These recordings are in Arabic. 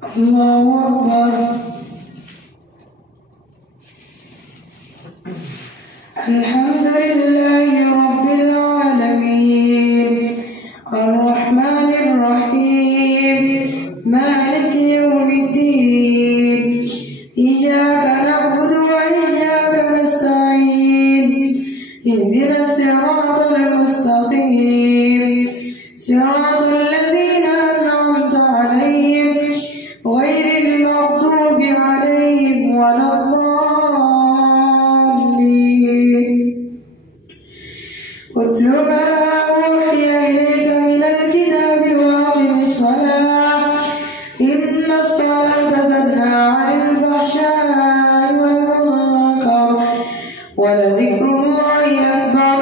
الله أكبر. الحمد لله رب العالمين الرحمن الرحيم مالك يوم الدين إياك نعبد وإياك نستعين اهدنا الصراط المستقيم صراط الذين أنعمت عليهم غير المغضوب عليهم ولا الضالين. اتل ما أوحي إليك من الكتاب وأقم الصلاة إن الصلاة تنهى عن الفحشاء والمنكر ولذكر الله أكبر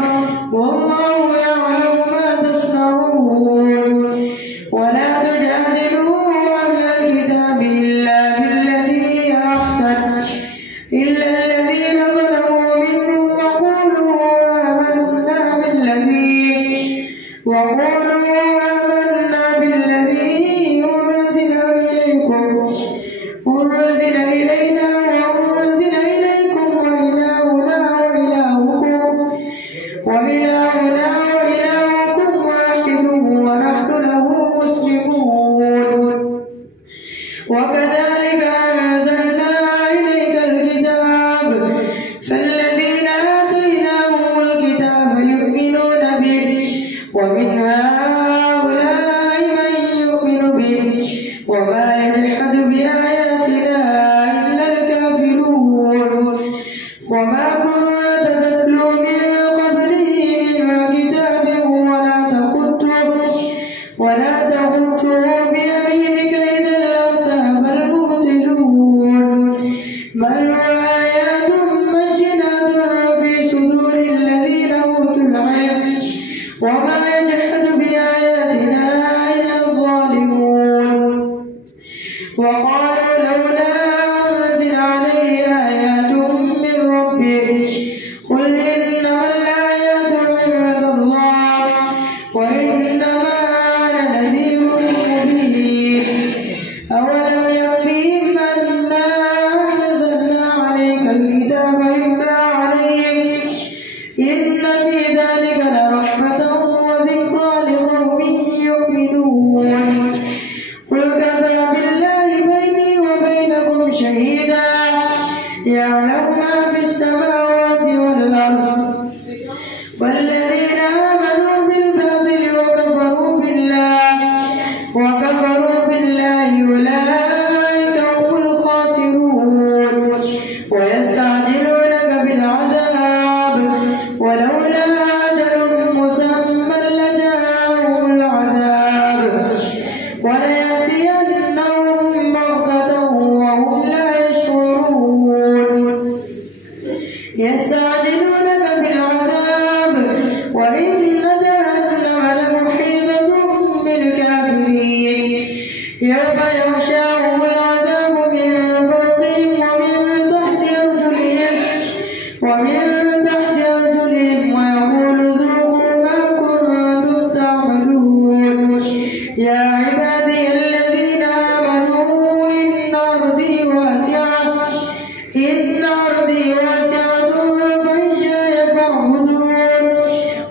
والله يعلم ما تصنعون. ولا تجادلوا أهل الكتاب إلا بالتي هي أحسن إلا الذين ظلموا منهم وقولوا آمنا بالذي أنزل إلينا وأنزل إليكم وإلهنا وإلهكم واحد ونحن له مسلمون. وكذلك أنزلنا إليك الكتاب فالذين آتيناهم الكتاب يؤمنون به ومن هؤلاء من يؤمن به وما يجحد بآياتنا إلا الكافرون. وما كنت تتلو من قبله من كتاب ولا تخطه بيمينك إذا لارتاب المبطلون. بل هو آيات بينات في صدور الذين أوتوا العلم وما يجحد بآياتنا إلا الظالمون. وقالوا لولا أنزل عليه آيات من ربه قل إنما الآيات عند الله وإنما أنا نذير مبين. أولم يكفيهم أنا أنزلنا عليك الكتاب يتلى عليهم إن في ذلك لرحمة وذكرى لقوم يؤمنون. قل كفى بالله بيني وبينكم شهيدا يعلم ما في السماوات والأرض. والذين آمنوا بالباطل وكفروا بالله أولئك هم الخاسرون. ويستعجلونك بالعذاب ولولا أجل مسمى لجاءهم العذاب وليأتينهم بغتة وهم لا يشعرون. يستعجلونك بالعذاب وإن جهنم لمحيطة بالكافرين يوم يغشاهم العذاب من فوقهم ومن تحت أرجلهم ويقول ذوقوا ما كنتم تعملون. يا عبادي الذين آمنوا إن أرضي واسعة فإياي فاعبدون.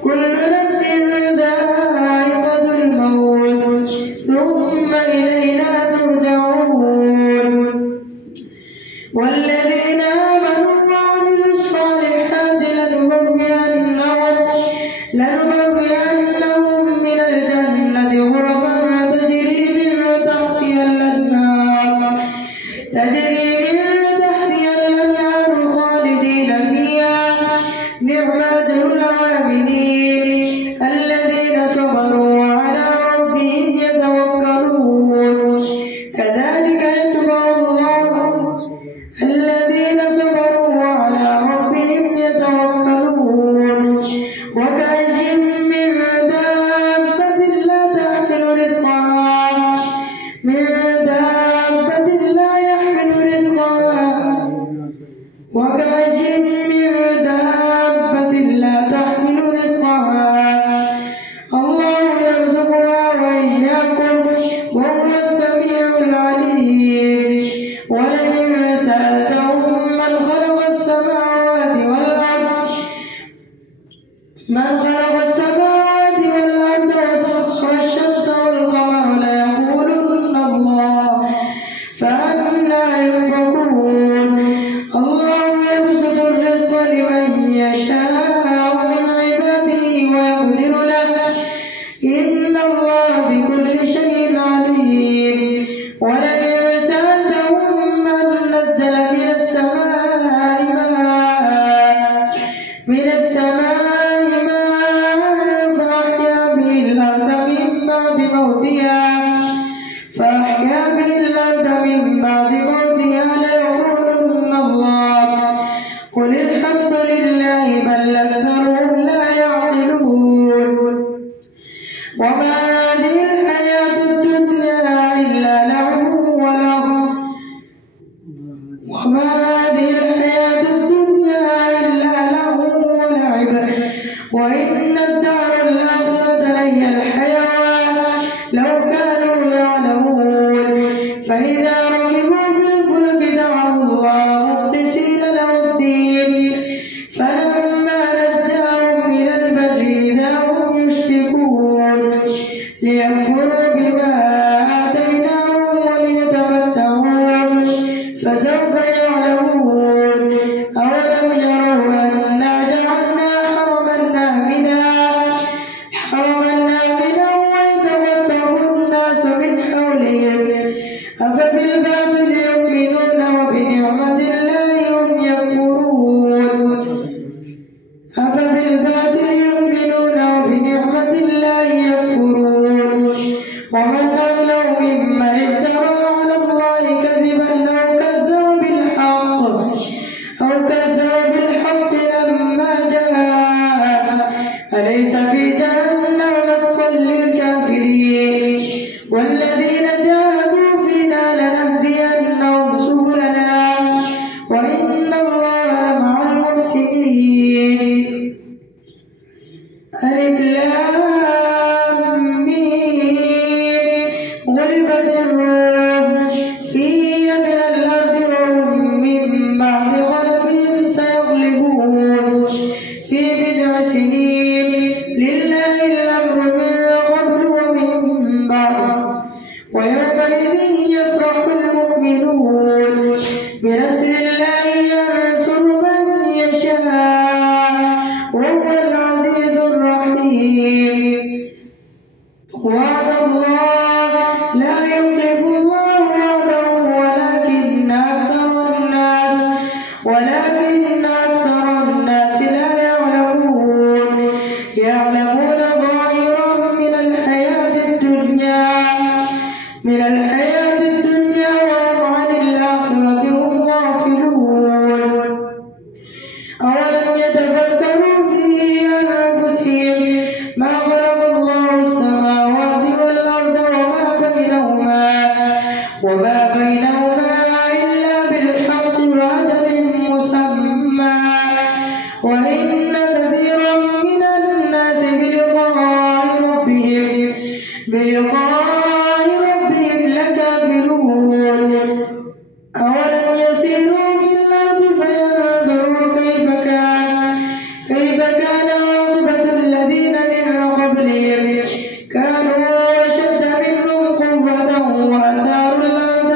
كل نفس ذائقة الموت ثم إلينا ترجعون. والذين آمنوا وعملوا الصالحات لنبوئنهم من الجنة غرفا تجري من تحتها الأنهار خالدين فيها نعم أجر العاملين الذين صبروا وعلى ربهم يتوكلون. كذلك يتبع الله الذين صبروا وعلى ربهم يتوكلون. وكأي من دابة لا تحمل رزقها وكأي من دابة لا تحمل رزقها الله يرزقها وإياكم وهو السميع العليم. ولئن سألتهم من نزل من السماء فأحيا به الأرض من بعد موتها ليقولن الله قل الحمد لله بل أكثرهم لا يعقلون وما هذه الحياة الدنيا إلا لعب ولعب وإن الدار الآخرة لهي الحيوان لو كانوا يعلمون فإذا ركبوا في الفلك دعوا الله مخلصين له الدين فلما نجاهم إلى البر إذا هم يشركون ليكفروا بما آتيناهم وليتمتعوا فسوف يعلمون أولم يروا أنا جعلنا حرما آمنا ويتخطف الناس من حولهم أفبالباطل يؤمنون وبنعمة الله هم يكفرون ومن أظلم ممن افترى على الله كذبا أو كذب بالحق لما جاء أليس في جهنم مثوى للكافرين والذين جاهدوا فينا لنهدينهم سبلنا وإن الله لمع المحسنين. ألف لام ميم غلبت الروم في أدنى الأرض وهم من بعد غلبهم سيغلبون في بضع سنين لله الأمر من قبل ومن بعد ويومئذ يفرح المؤمنون بنصر الله ينصر من يشاء وهو العزيز الرحيم. وعد الله لا يخلف الله وعده ولكن أكثر الناس لا يعلمون ظاهرا من الحياة الدنيا وهم عن الآخرة هم غافلون. أولم يتفكروا في أنفسهم ما خلق الله السماوات والأرض وما بينهما إلا بالحق وأجل مسمى وإن كثيرا من الناس بلقاء ربهم لكافرون. أولم يسيروا في الأرض فينظروا كيف كان عاقبة الذين من قبلهم كانوا أشد منهم قوة وأثاروا الأرض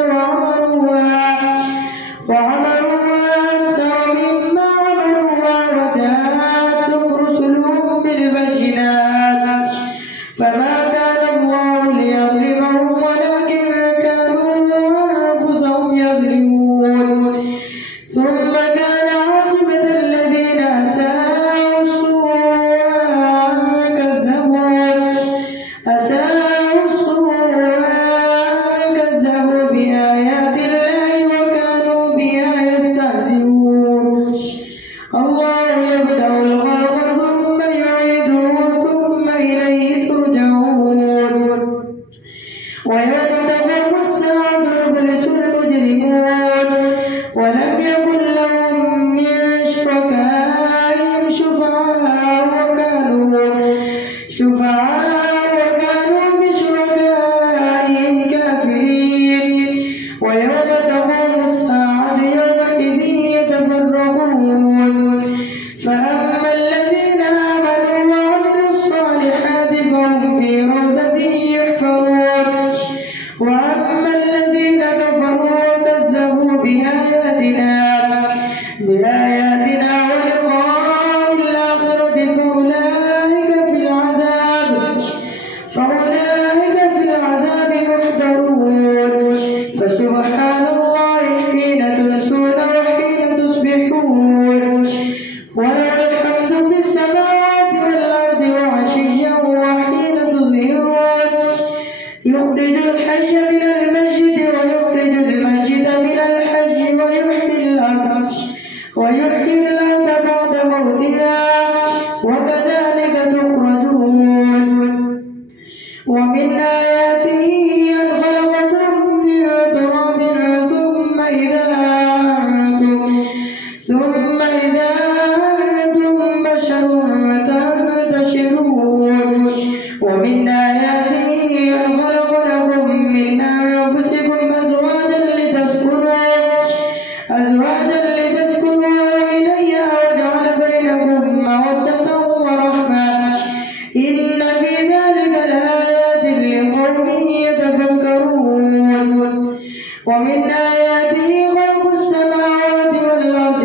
ومن آياته خلق السماوات والأرض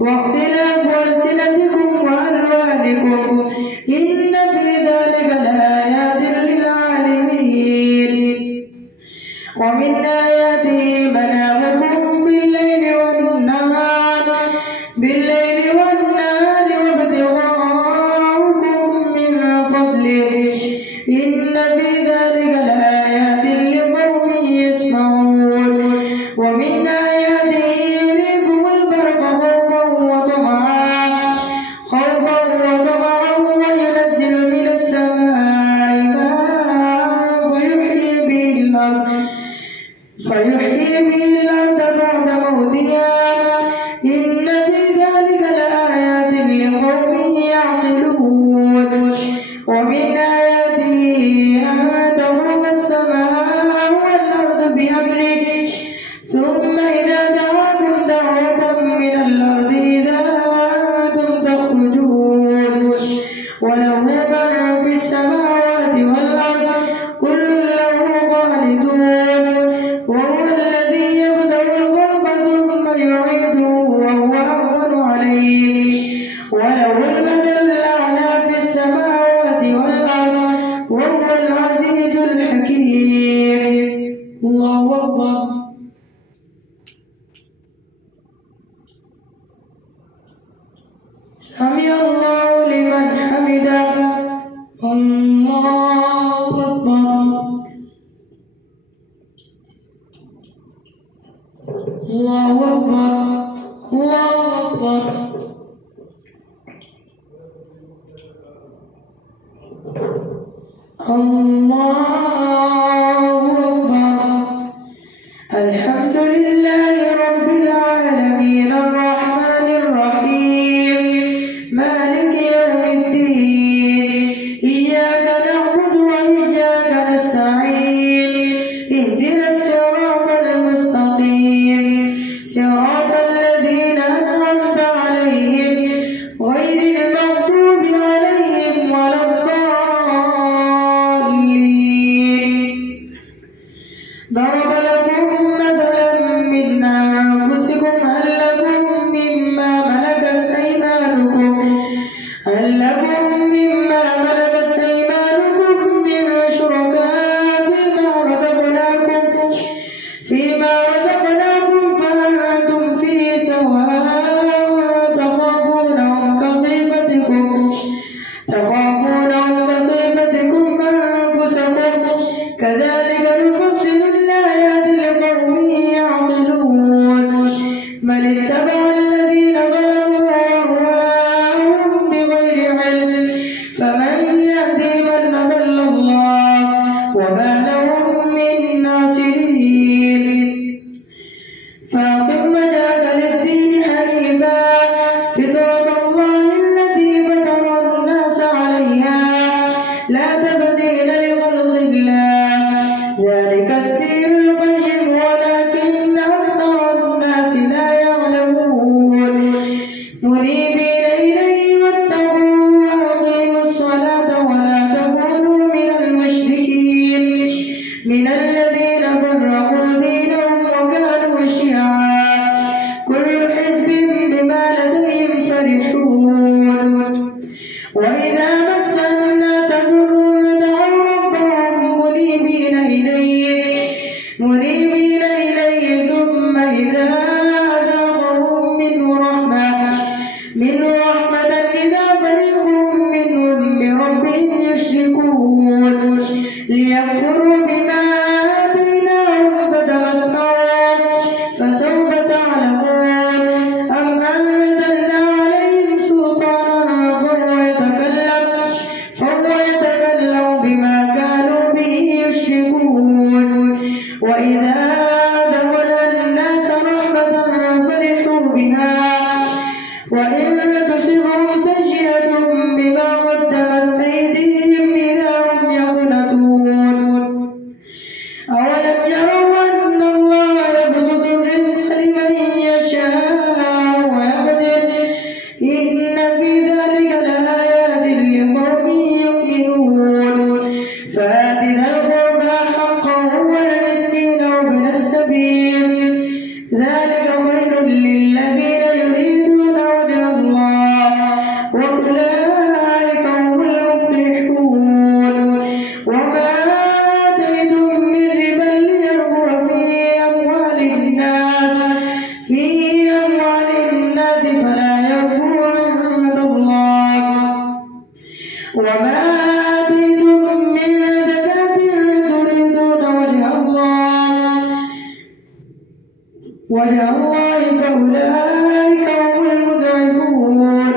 واختلاف ألسنتكم وألوانكم إن في ذلك لآيات للعالمين. ومن آياته منامكم بالليل والنهار وابتغاؤكم من فضله إن في ذلك لآيات لقوم يسمعون. ومن آياته يريكم البرق خوفا وطمعا وينزل من السماء ماء فيحيي به الأرض بعد موتها إن في ذلك لآيات لقوم يعقلون. ومن آياته أن تقوم السماء والأرض بأمره ثم إذا دعاكم دعوة من الأرض إذا أنتم تخرجون. وله من في السماوات والأرض كل له قانتون. وهو الذي يبدأ الخلق ثم يعيده وهو أهون عليه وله المثل الأعلى في السماوات والأرض وهو العزيز الحكيم. الله أكبر. سمع الله لمن حمده. الله أكبر. الله أكبر. الله أكبر. الله أكبر. الحمد لله رب العالمين الرحمن الرحيم مالك يوم الدين إياك نعبد وإياك نستعين اهدنا الصراط المستقيم صراط الذين أنعمت عليهم غير المغضوب عليهم ولا الضالين. ضرب لكم مثلا من أنفسكم هل لكم مما ملكت أيمانكم من شركاء فيما رزقناكم فأنتم فيه سواء تخافونهم كخيفتكم أنفسكم كذلك نفصل الآيات لقوم يعقلون. بل اتبع الذين ظلموا أهواءهم بغير علم فمن يهدي من أضل الله وما لهم من ناصرين. فأقم وجهك للدين حنيفا فطرة الله التي فطر الناس عليها لا تبديل لخلق الله ذلك الدين القيم ولكن أكثر الناس لا يعلمون. منيبين إليه واتقوا وأقيموا الصلاة ولا تكونوا من المشركين من الذين فرقوا دينهم وكانوا شيعا كل حزب بما لديهم فرحون. وإذا مس الناس ضر دعوا ربهم منيبين إليه ثم إذا أذاقهم منه رحمة إذا فريق منهم بربهم يشركون. ليكفروا بما آتيناهم فتمتعوا فسوف تعلمون. أم أنزلنا عليهم سلطانا فهو يتكلم بما كانوا به يشركون. وإذا أذقنا الناس رحمة فرحوا بها وإن تصبهم سيئة بما قدمت أيديهم إذا هم يقنطون. أولم يروا أن الله يبسط الرزق لمن يشاء ويقدر إن في ذلك لآيات لقوم يؤمنون. فآت ذا القربى حقه وجه الله فأولئك هم المضعفون.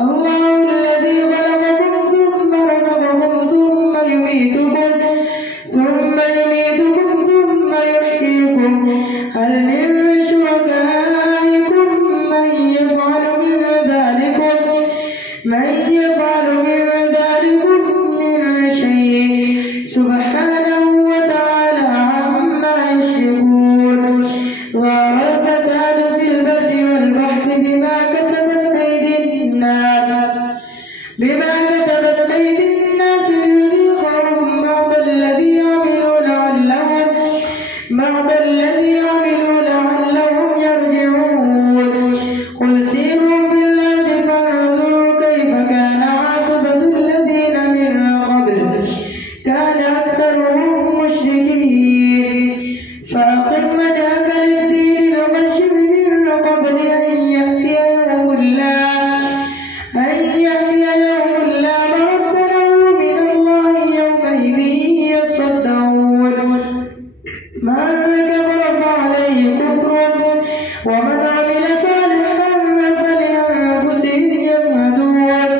الله الذي خلقكم ثم رزقكم ثم يميتكم ثم يحييكم. هل من شركائكم من يفعل من ذلكم من شيء سبحانه وتعالى عما يشركون. ظهر الفساد في البر والبحر بما كسبت أيدي الناس ليذيقهم بعض الذي عملوا لعلهم يرجعون. قل سيروا في الأرض فانظروا كيف كان عاقبة الذين من قبل كان أكثرهم مشركين. فأقم وجهك للدين القيم من قبل أن يأتي يوم لا مرد له من الله يومئذ يصدعون. من كفر فعليه كفره ومن عمل صالحا فلأنفسهم يمهدون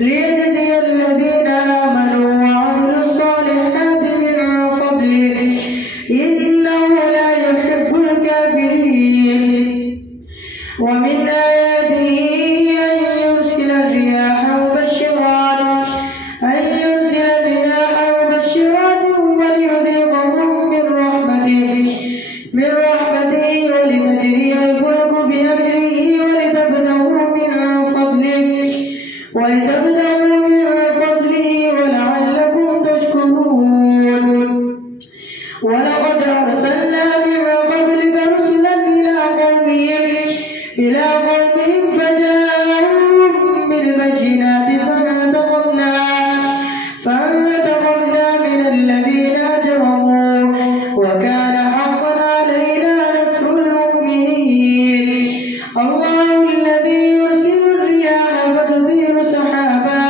ليجزي الذين آمنوا وعملوا الصالحات من فضله إنه لا يحب الكافرين. ومن آياته أن يرسل الرياح مبشرات وليذيقهم من رحمته ولتجري الفلك بأمره ولتبتغوا من فضله ولعلكم تشكرون. ولقد أرسلنا من قبلك رسلا إلى قومهم فجاءوهم بالبينات فانتقمنا من الذين أجرموا وكان حقا علينا نصر المؤمنين. الله الذي يرسل الرياح فتثير سحابا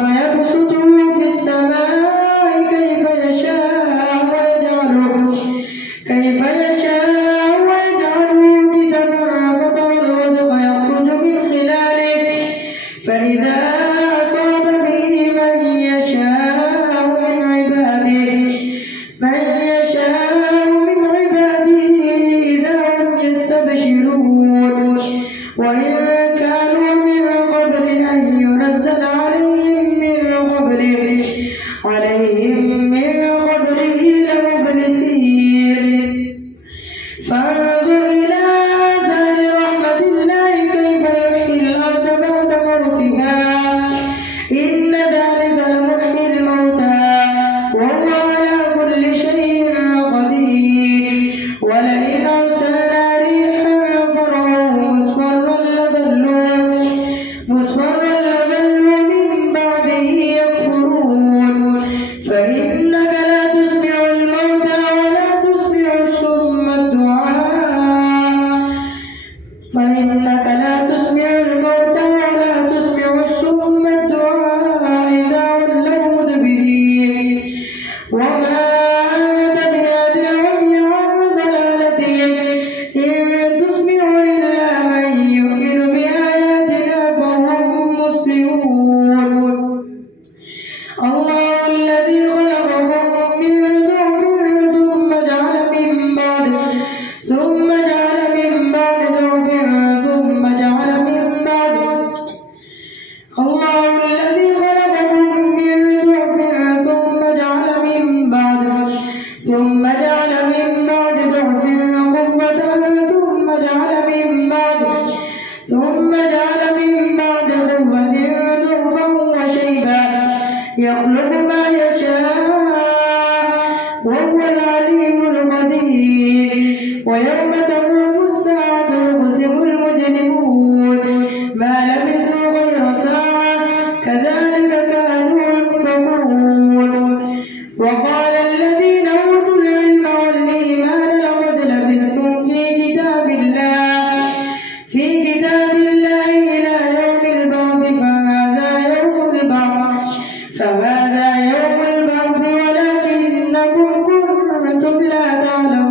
فيبسطه في السماء كيف يشاء ويجعله كسفا فترى الودق يخرج من خلاله فإذا أصاب به من يشاء من عباده إذا هم يستبشرون. وإن كانوا من قبل أن ينزل عليهم من قبله لمبلسين. فانظر إلى آثار رحمة الله كيف يحيي الأرض بعد موتها إن ذلك لمحيي الموتى وهو على كل شيء قدير. ولئن أرسلنا ريحا فرعوا مصفرا لظلوا من بعده يكفرون. فإنك لا تسمع الموتى ولا تسمع الصم الدعاء إذا ولوا مدبرين. وما أنت بهاد العمي عن ضلالتهم إن تسمع إلا من يؤمن بآياتنا فهم مسلمون. الله الذي خلقكم من ضعف ثم جعل من بعد ضعف ثم جعل من بعد الله الذي خلقكم من ضعف ثم جعل من بعد ضعف قوة ثم جعل من بعد قوة ضعفا وشيبا يخلق ما يشاء وهو العليم القدير. ويوم تقوم الساعة يقسم المجرمون ما لبثوا غير ساعة كذلك كانوا يؤفكون. وقال الذين أوتوا العلم والإيمان لقد لبثتم في كتاب الله إلى يوم البعث فهذا يوم البعث ولكنكم كنتم لا تعلمون.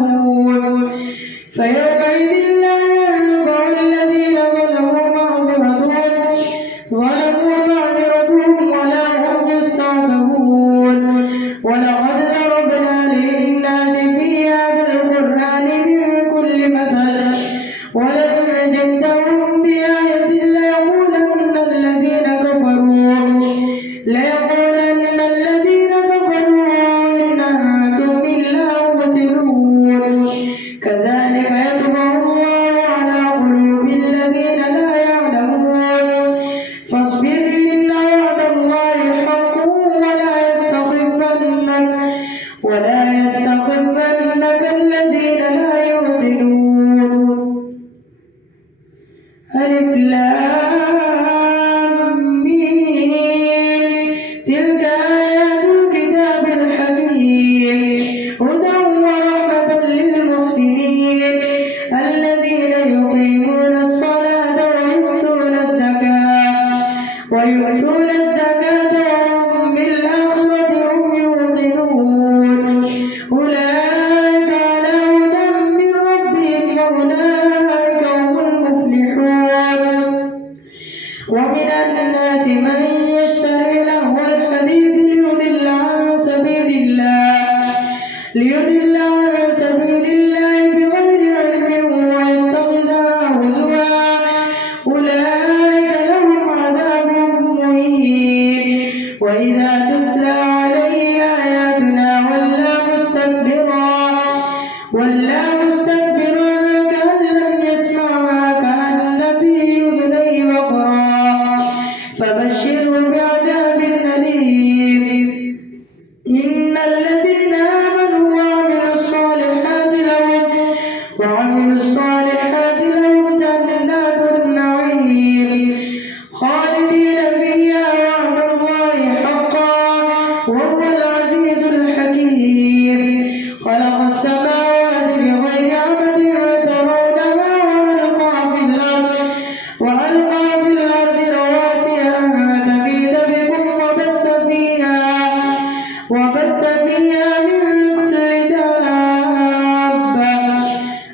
وبث فيها من كل دابة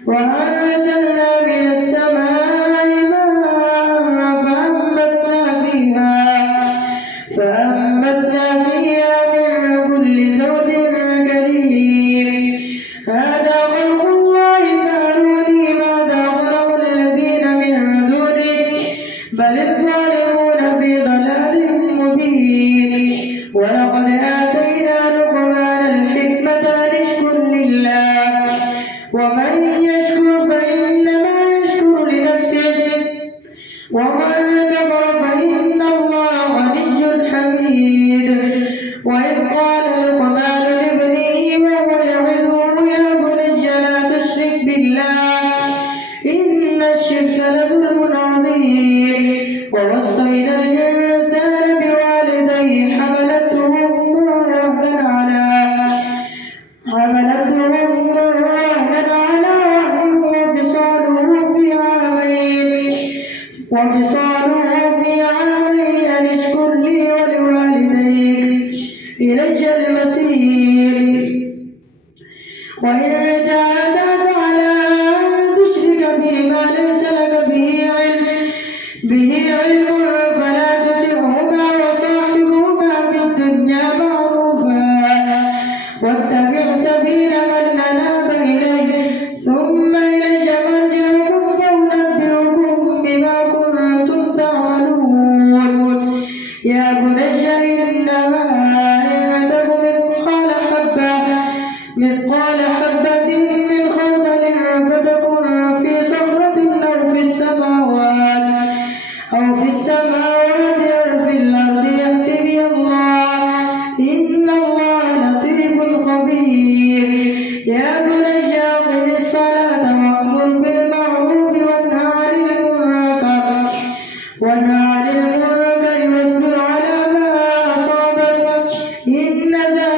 وأنزلنا من السماء ماء فأنبتنا فيها من كل زوج كريم هذا خلق الله فأروني ماذا خلق الذين من دونه بل الظالمون في ضلال مبين ولقد آتينا لقمان الحكمة أن اشكر لله ومن يشكر فإنما يشكر لنفسه ومن كفر فإن الله غني حميد وإذ قال لقمان لابنه وهو يعظه يا بني لا تشرك بالله إن الشرك لظلم عظيم ووصينا الإنسان بوالديه حملته أمه وهنا على وفصاله في عامين أن اشكر لي ولوالديك إلي المصير وإن جاهداك على أن تشرك بي ما ليس لك به علم فلا تطعهما وصاحبهما في الدنيا معروفا واتبع سبيل من أناب إليه ثم إلي مرجعكم فأنبئكم بما كنتم تعملون يا بني إنها إن تك مثقال حبة من خردل فتكن في صخرة أو في السماوات أو في الأرض يأت بها الله إن الله لطيف خبير يا بني أقم الصلاة وأمر بالمعروف وانهى عن المنكر واصبر على ما أصابك إن ذلك